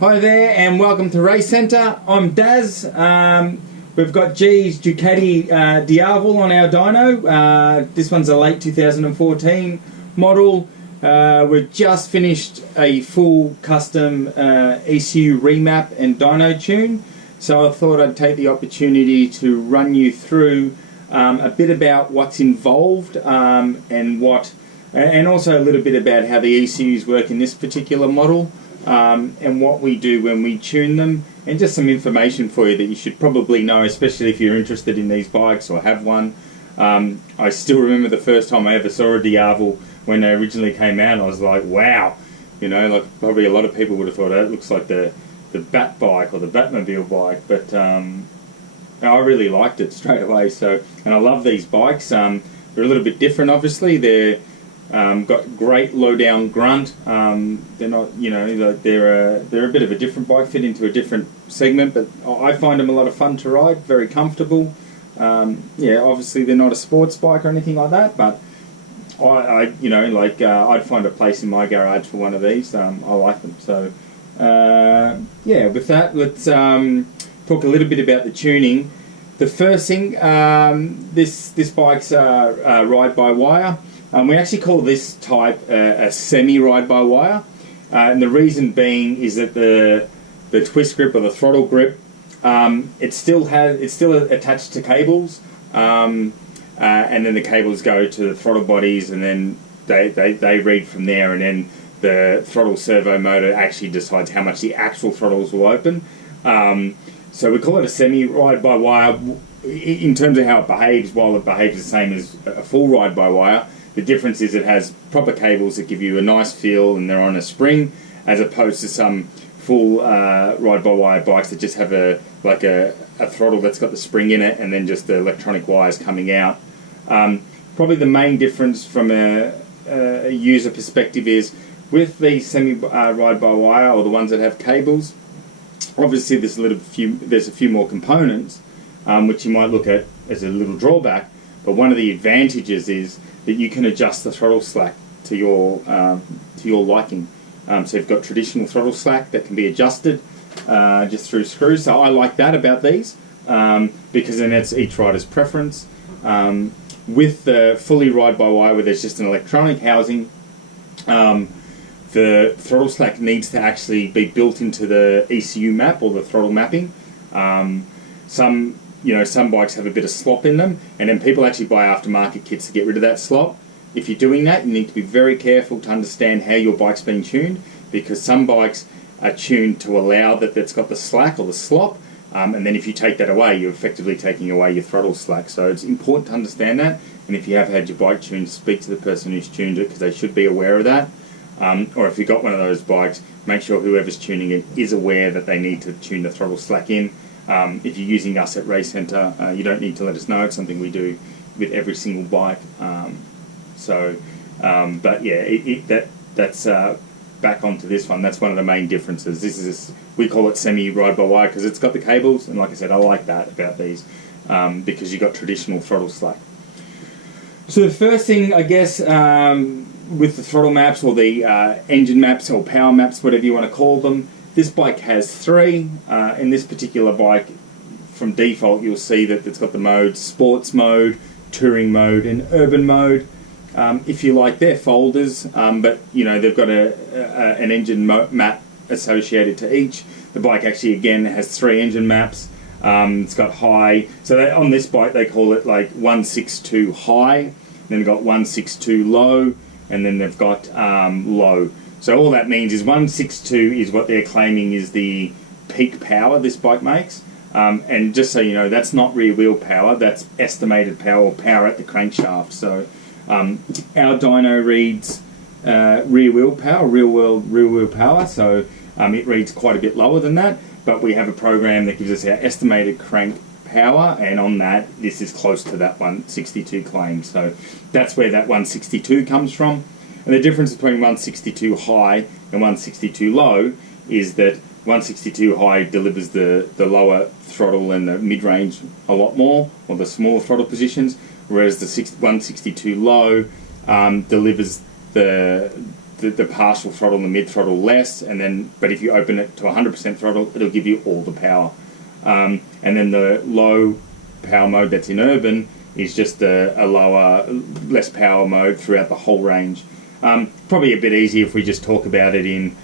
Hi there and welcome to Race Centre. I'm Daz. We've got G's Ducati Diavel on our dyno. This one's a late 2014 model. We've just finished a full custom ECU remap and dyno tune. So I thought I'd take the opportunity to run you through a bit about what's involved and also a little bit about how the ECUs work in this particular model. And what we do when we tune them, and just some information for you that you should probably know, especially if you're interested in these bikes or have one. I still remember the first time I ever saw a Diavel when they originally came out. I was like, wow, you know, like probably a lot of people would have thought that looks like the Bat bike or the Batmobile bike, but I really liked it straight away. So, and I love these bikes. They're a little bit different, obviously. They're got great low down grunt. They're not, you know, they're a bit of a different bike, fit into a different segment, but I find them a lot of fun to ride, very comfortable. Yeah, obviously they're not a sports bike or anything like that, but I'd find a place in my garage for one of these. I like them. So yeah, with that, let's talk a little bit about the tuning. The first thing, this bike's ride by wire. We actually call this type a semi-ride-by-wire, and the reason being is that the twist grip or the throttle grip, it's still attached to cables, and then the cables go to the throttle bodies, and then they read from there, and then the throttle servo motor actually decides how much the actual throttles will open. So we call it a semi-ride-by-wire in terms of how it behaves. While it behaves the same as a full ride-by-wire, the difference is it has proper cables that give you a nice feel and they're on a spring, as opposed to some full ride-by-wire bikes that just have a throttle that's got the spring in it and then just the electronic wires coming out. Probably the main difference from a user perspective is with the semi-ride-by-wire or the ones that have cables, obviously there's a few more components which you might look at as a little drawback, but one of the advantages is that you can adjust the throttle slack to your liking. So you've got traditional throttle slack that can be adjusted just through screws. So I like that about these because then it's each rider's preference. With the fully ride-by-wire, where there's just an electronic housing, the throttle slack needs to actually be built into the ECU map or the throttle mapping. Some bikes have a bit of slop in them, and then people actually buy aftermarket kits to get rid of that slop. If you're doing that, you need to be very careful to understand how your bike's been tuned, because some bikes are tuned to allow that that's got the slack or the slop, and then if you take that away, you're effectively taking away your throttle slack. So it's important to understand that, and if you have had your bike tuned, speak to the person who's tuned it, because they should be aware of that. Or if you've got one of those bikes, make sure whoever's tuning it is aware that they need to tune the throttle slack in. If you're using us at Race Centre, you don't need to let us know. It's something we do with every single bike. But yeah, that's back onto this one. That's one of the main differences. We call it semi-ride-by-wire because it's got the cables, and like I said, I like that about these because you've got traditional throttle slack. So the first thing, I guess, with the throttle maps or the engine maps or power maps, whatever you want to call them, this bike has three. In this particular bike, from default, you'll see that it's got the modes: sports mode, touring mode, and urban mode. If you like, they're folders, but you know they've got an engine map associated to each. The bike actually again has three engine maps. It's got high, so on this bike they call it like 162 high. Then they've got 162 low, and then they've got low. So all that means is 162 is what they're claiming is the peak power this bike makes. And just so you know, that's not rear wheel power, that's estimated power or power at the crankshaft. So our dyno reads rear wheel power, so it reads quite a bit lower than that, but we have a program that gives us our estimated crank power, and on that, this is close to that 162 claim. So that's where that 162 comes from. And the difference between 162 high and 162 low is that 162 high delivers the lower throttle and the mid-range a lot more, or the smaller throttle positions, whereas the 162 low delivers the the partial throttle and the mid throttle less, but if you open it to 100% throttle, it'll give you all the power. And then the low power mode that's in urban is just a lower, less power mode throughout the whole range. Probably a bit easier if we just talk about it in,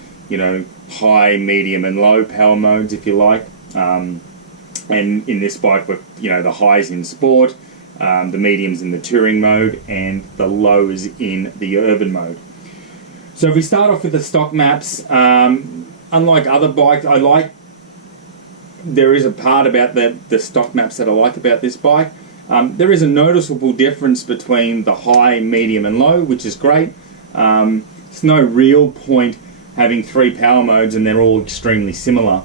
high, medium and low power modes, if you like. And in this bike, with the highs in sport, the mediums in the touring mode, and the lows in the urban mode. So if we start off with the stock maps, unlike other bikes, there is a part about the stock maps that I like about this bike. There is a noticeable difference between the high, medium and low, which is great. It's no real point having 3 power modes and they're all extremely similar.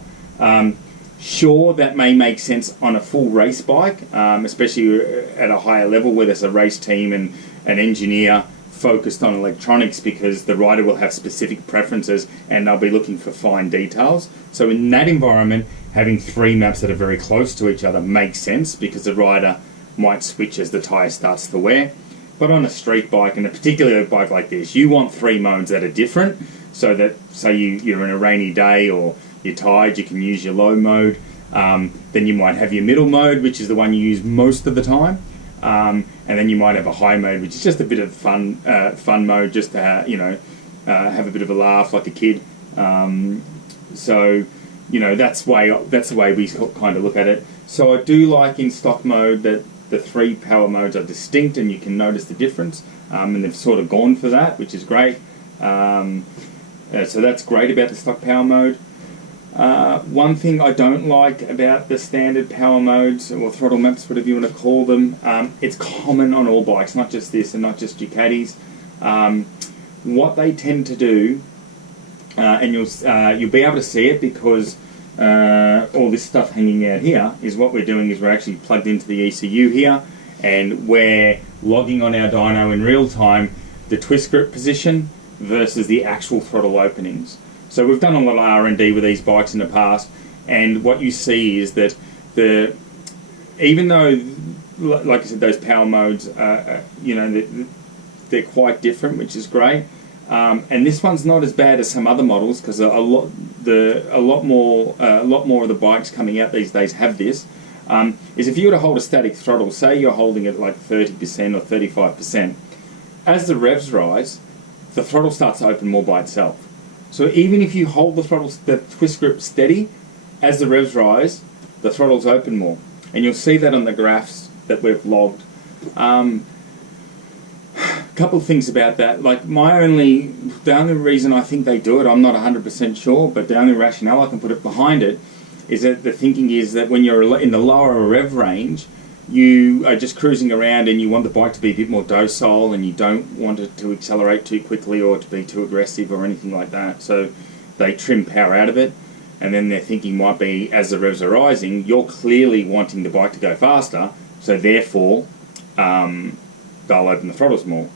Sure, that may make sense on a full race bike, especially at a higher level where there's a race team and an engineer focused on electronics, because the rider will have specific preferences and they'll be looking for fine details. So in that environment, having 3 maps that are very close to each other makes sense, because the rider might switch as the tyre starts to wear. But on a street bike, and particularly a bike like this, you want 3 modes that are different, so that you're in a rainy day or you're tired, you can use your low mode. Then you might have your middle mode, which is the one you use most of the time. And then you might have a high mode, which is just a bit of fun mode, just to have a bit of a laugh like a kid. So that's the way we kind of look at it. So I do like in stock mode that the 3 power modes are distinct and you can notice the difference. And they've sort of gone for that, which is great. So that's great about the stock power mode. One thing I don't like about the standard power modes, or throttle maps, whatever you want to call them, it's common on all bikes, not just this and not just Ducatis. What they tend to do, and you'll be able to see it because all this stuff hanging out here is what we're doing is we're actually plugged into the ECU here, and we're logging on our dyno in real time the twist grip position versus the actual throttle openings. So we've done a lot of R&D with these bikes in the past, and what you see is that even though, like I said, those power modes, they're quite different, which is great. And this one's not as bad as some other models, because a lot more of the bikes coming out these days have this. Is if you were to hold a static throttle, say you're holding it at like 30% or 35%, as the revs rise, the throttle starts to open more by itself. So even if you hold the twist grip steady, as the revs rise, the throttles open more. And you'll see that on the graphs that we've logged. A couple of things about that. Like the only reason I think they do it, I'm not 100% sure, but the only rationale I can put it behind it is that the thinking is that when you're in the lower rev range, you are just cruising around and you want the bike to be a bit more docile, and you don't want it to accelerate too quickly or to be too aggressive or anything like that. So they trim power out of it, and then their thinking might be, as the revs are rising, you're clearly wanting the bike to go faster, so therefore they'll open the throttles more.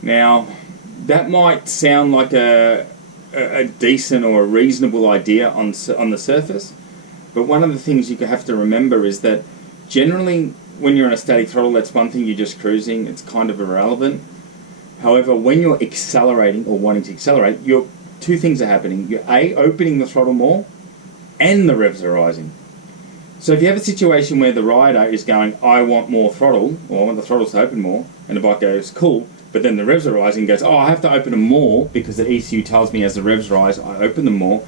Now, that might sound like a decent or a reasonable idea on the surface, but one of the things you have to remember is that generally, when you're in a static throttle, that's one thing, you're just cruising, it's kind of irrelevant. However, when you're accelerating or wanting to accelerate, two things are happening. You're opening the throttle more, and the revs are rising. So if you have a situation where the rider is going, I want more throttle, or I want the throttles to open more, and the bike goes, cool, but then the revs are rising and goes, oh, I have to open them more because the ECU tells me as the revs rise, I open them more.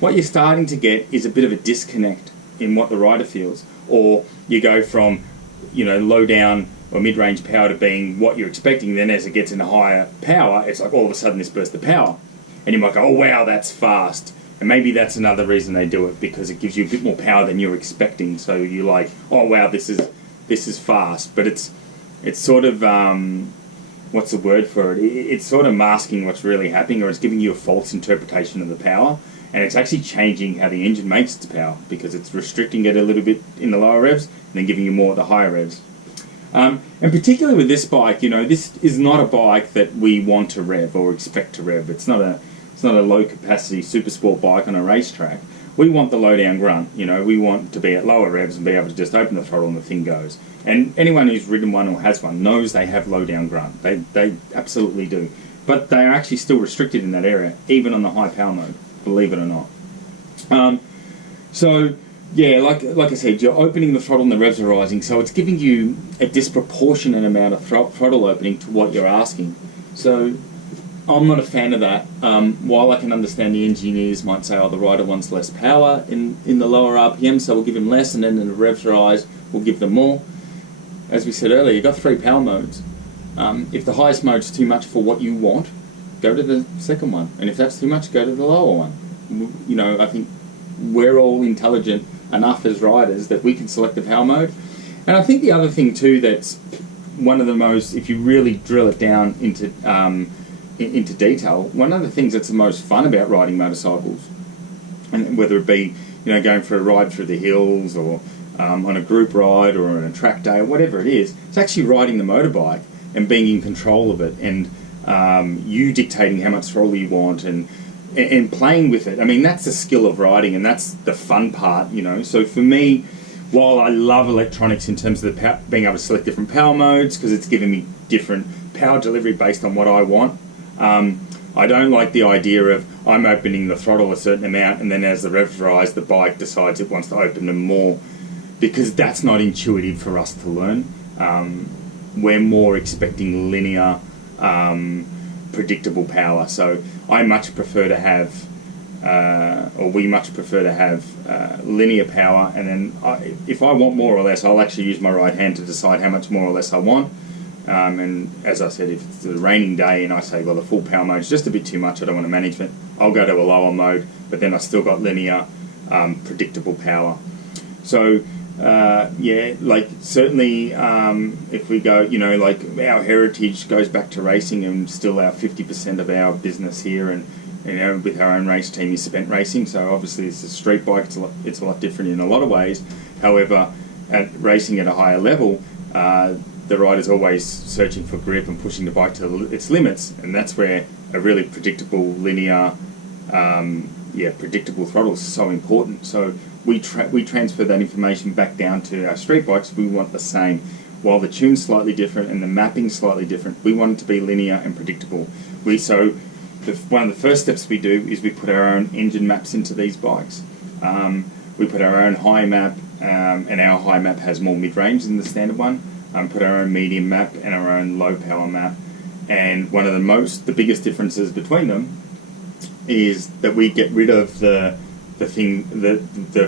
What you're starting to get is a bit of a disconnect in what the rider feels. Or you go from, low down or mid-range power to being what you're expecting, then as it gets into higher power, it's like all of a sudden this burst of power. And you might go, oh wow, that's fast. And maybe that's another reason they do it, because it gives you a bit more power than you're expecting. So you're like, oh wow, this is fast. But it's sort of, what's the word for it? It's sort of masking what's really happening, or it's giving you a false interpretation of the power. And it's actually changing how the engine makes its power, because it's restricting it a little bit in the lower revs and then giving you more at the higher revs. And particularly with this bike, this is not a bike that we want to rev or expect to rev. It's not a low capacity super sport bike on a racetrack. We want the low down grunt. We want to be at lower revs and be able to just open the throttle and the thing goes. And anyone who's ridden one or has one knows they have low down grunt. They absolutely do. but they are actually still restricted in that area, even on the high power mode, believe it or not. So yeah, like I said, you're opening the throttle and the revs are rising, so it's giving you a disproportionate amount of throttle opening to what you're asking. So I'm not a fan of that. While I can understand the engineers might say, oh, the rider wants less power in the lower RPM, so we'll give him less, and then the revs rise, we'll give them more. As we said earlier, you've got 3 power modes. If the highest mode's too much for what you want, go to the second one. And if that's too much, go to the lower one. You know, I think we're all intelligent enough as riders that we can select the power mode. And I think the other thing too that's one of the most, if you really drill it down into detail, one of the things that's the most fun about riding motorcycles, and whether it be, you know, going for a ride through the hills or on a group ride or on a track day or whatever it is, it's actually riding the motorbike and being in control of it, and you dictating how much throttle you want and playing with it. I mean, that's the skill of riding, and that's the fun part, you know. So for me, while I love electronics in terms of being able to select different power modes, because it's giving me different power delivery based on what I want, I don't like the idea of I'm opening the throttle a certain amount and then as the revs rise, the bike decides it wants to open them more, because that's not intuitive for us to learn. We're more expecting linear, predictable power. So I much prefer to have, or we much prefer to have linear power, and then if I want more or less, I'll actually use my right hand to decide how much more or less I want. And as I said, if it's a raining day and I say, well, the full power mode is just a bit too much, I don't want to manage it, I'll go to a lower mode, but then I still got linear, predictable power. So yeah, like certainly if we go, you know, like our heritage goes back to racing, and still our 50% of our business here, and you know, with our own race team is spent racing. So obviously it's a street bike, it's a lot different in a lot of ways. However, at racing at a higher level, the rider's always searching for grip and pushing the bike to its limits, and that's where a really predictable linear, predictable throttle is so important. So we transfer that information back down to our street bikes. We want the same. While the tune's slightly different and the mapping's slightly different, we want it to be linear and predictable. One of the first steps we do is we put our own engine maps into these bikes. We put our own high map, and our high map has more mid-range than the standard one. Put our own medium map and our own low power map. And one of the biggest differences between them is that we get rid of the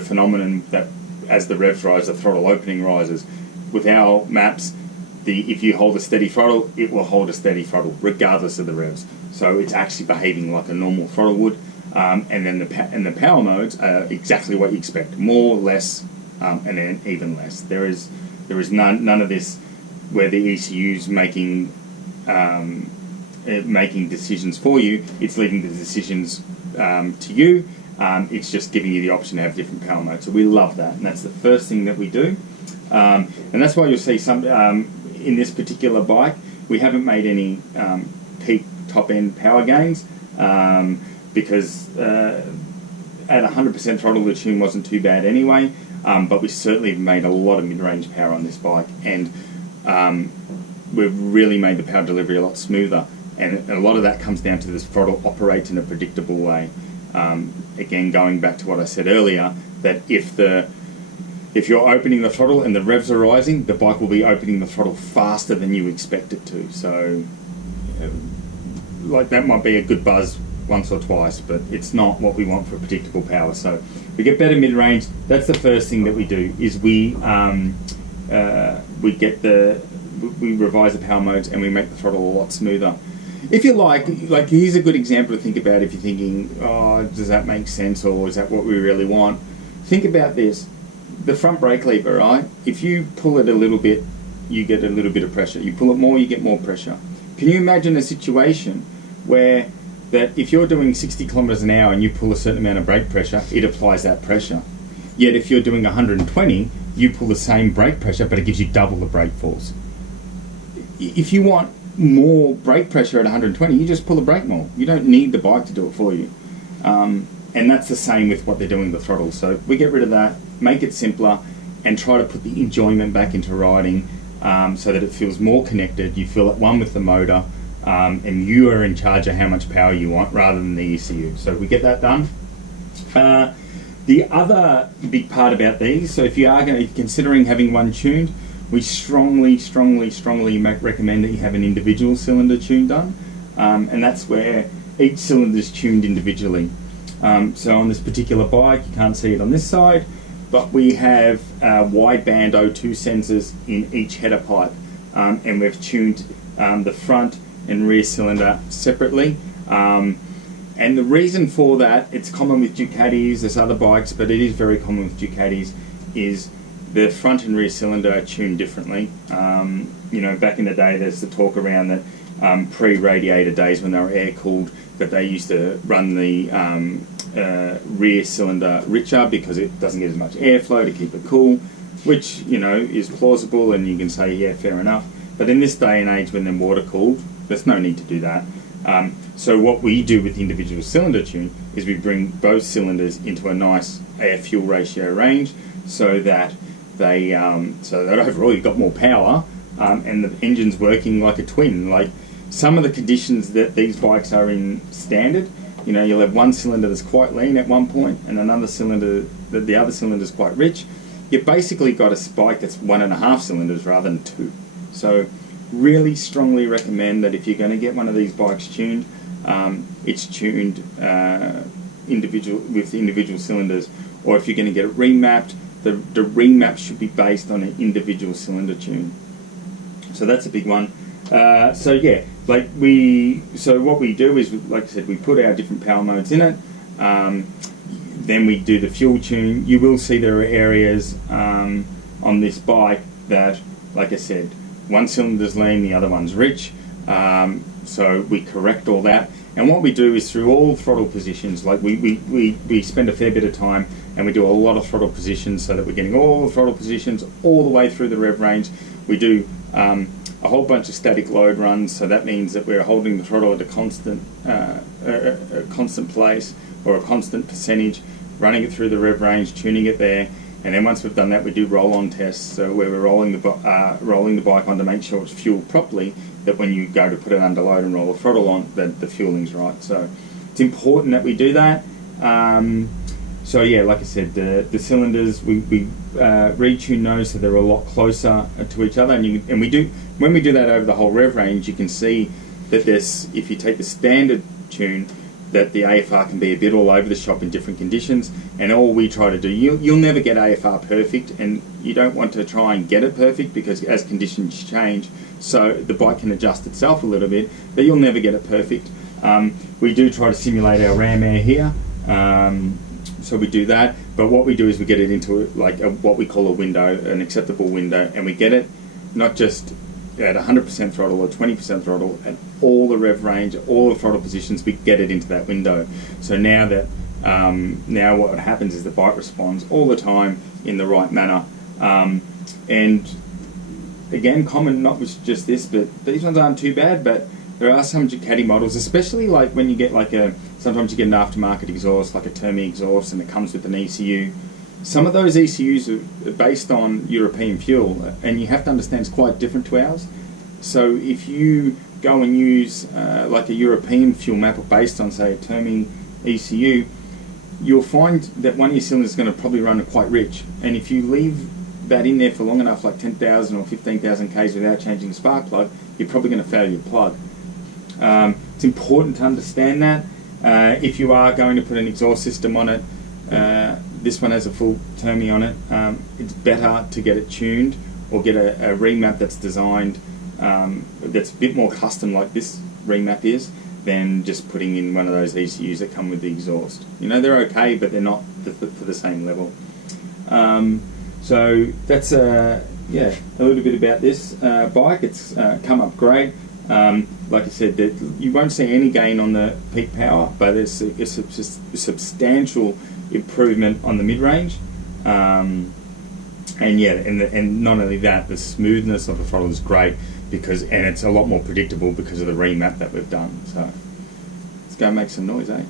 phenomenon that as the revs rise, the throttle opening rises. With our maps, if you hold a steady throttle, it will hold a steady throttle regardless of the revs. So it's actually behaving like a normal throttle would. And then the power modes are exactly what you expect: more, less, and then even less. There is none of this where the ECU's making decisions for you. It's leaving the decisions to you. It's just giving you the option to have different power modes. So we love that, and that's the first thing that we do. And that's why you'll see some in this particular bike, we haven't made any peak top-end power gains, because at 100% throttle the tune wasn't too bad anyway. But we certainly made a lot of mid-range power on this bike, and we've really made the power delivery a lot smoother, and a lot of that comes down to this throttle operates in a predictable way. Again, going back to what I said earlier, that if you're opening the throttle and the revs are rising, the bike will be opening the throttle faster than you expect it to. So like that might be a good buzz once or twice, but it's not what we want for predictable power. So we get better mid-range. That's the first thing that we do, is we revise the power modes and we make the throttle a lot smoother. If you like here's a good example to think about if you're thinking, oh, does that make sense, or is that what we really want? Think about this. The front brake lever, right? If you pull it a little bit, you get a little bit of pressure. You pull it more, you get more pressure. Can you imagine a situation where that if you're doing 60 kilometers an hour and you pull a certain amount of brake pressure, it applies that pressure? Yet if you're doing 120, you pull the same brake pressure, but it gives you double the brake force. If you want more brake pressure at 120, you just pull the brake more. You don't need the bike to do it for you. And that's the same with what they're doing with the throttle. So we get rid of that, make it simpler, and try to put the enjoyment back into riding, so that it feels more connected. You feel at one with the motor, and you are in charge of how much power you want rather than the ECU. So we get that done. The other big part about these, so if you are considering having one tuned, we strongly recommend that you have an individual cylinder tune done, and that's where each cylinder is tuned individually. So on this particular bike, you can't see it on this side, but we have wideband O2 sensors in each header pipe, and we've tuned the front and rear cylinder separately. And the reason for that, it's common with Ducatis, there's other bikes, but it is very common with Ducatis, is the front and rear cylinder are tuned differently. You know, back in the day, there's the talk around that pre-radiator days when they were air-cooled, that they used to run the rear cylinder richer because it doesn't get as much airflow to keep it cool, which, you know, is plausible, and you can say, yeah, fair enough. But in this day and age when they're water-cooled, there's no need to do that. So what we do with the individual cylinder tune is we bring both cylinders into a nice air-fuel ratio range, so that they overall you've got more power, and the engine's working like a twin. Like some of the conditions that these bikes are in standard, you know, you'll have one cylinder that's quite lean at one point and another cylinder that the other cylinder is quite rich. You've basically got a bike that's 1.5 cylinders rather than 2. So really strongly recommend that if you're going to get one of these bikes tuned, it's tuned with individual cylinders, or if you're going to get it remapped, the remap should be based on an individual cylinder tune. So that's a big one. So yeah, so what we do is, like I said, we put our different power modes in it. Then we do the fuel tune. You will see there are areas on this bike that, like I said, one cylinder's lean, the other one's rich. So we correct all that. And what we do is through all throttle positions, like we spend a fair bit of time and we do a lot of throttle positions so that we're getting all the throttle positions all the way through the rev range. We do a whole bunch of static load runs, so that means that we're holding the throttle at a constant place or a constant percentage, running it through the rev range, tuning it there. And then once we've done that, we do roll-on tests, so where we're rolling the bike on to make sure it's fueled properly, that when you go to put it under load and roll the throttle on, that the fueling's right. So it's important that we do that. So yeah, like I said, the cylinders, we retune those so they're a lot closer to each other. And when we do that over the whole rev range, you can see that if you take the standard tune, that the AFR can be a bit all over the shop in different conditions, and all we try to do, you'll never get AFR perfect, and you don't want to try and get it perfect, because as conditions change, so the bike can adjust itself a little bit, but you'll never get it perfect. We do try to simulate our ram air here, so we do that, but what we do is we get it into what we call a window, an acceptable window, and we get it not just at 100% throttle or 20% throttle, at all the rev range, all the throttle positions, we get it into that window. So now now what happens is the bike responds all the time in the right manner. And again, common, not just this, but these ones aren't too bad, but there are some Ducati models, especially like when you get sometimes you get an aftermarket exhaust, like a Termi exhaust, and it comes with an ECU. Some of those ECUs are based on European fuel, and you have to understand it's quite different to ours. So if you go and use like a European fuel mapper based on, say, a Termi ECU, you'll find that one of your cylinders is going to probably run quite rich. And if you leave that in there for long enough, like 10,000 or 15,000 Ks without changing the spark plug, you're probably going to fail your plug. It's important to understand that. If you are going to put an exhaust system on it, this one has a full Termi on it, it's better to get it tuned or get a remap that's designed that's a bit more custom like this remap is, than just putting in one of those ECUs that come with the exhaust. You know, they're okay, but they're not for the same level. So that's a little bit about this bike. It's come up great. Like I said, you won't see any gain on the peak power, but it's a substantial improvement on the mid-range. And not only that, the smoothness of the throttle is great, and it's a lot more predictable because of the remap that we've done. So let's go make some noise, eh?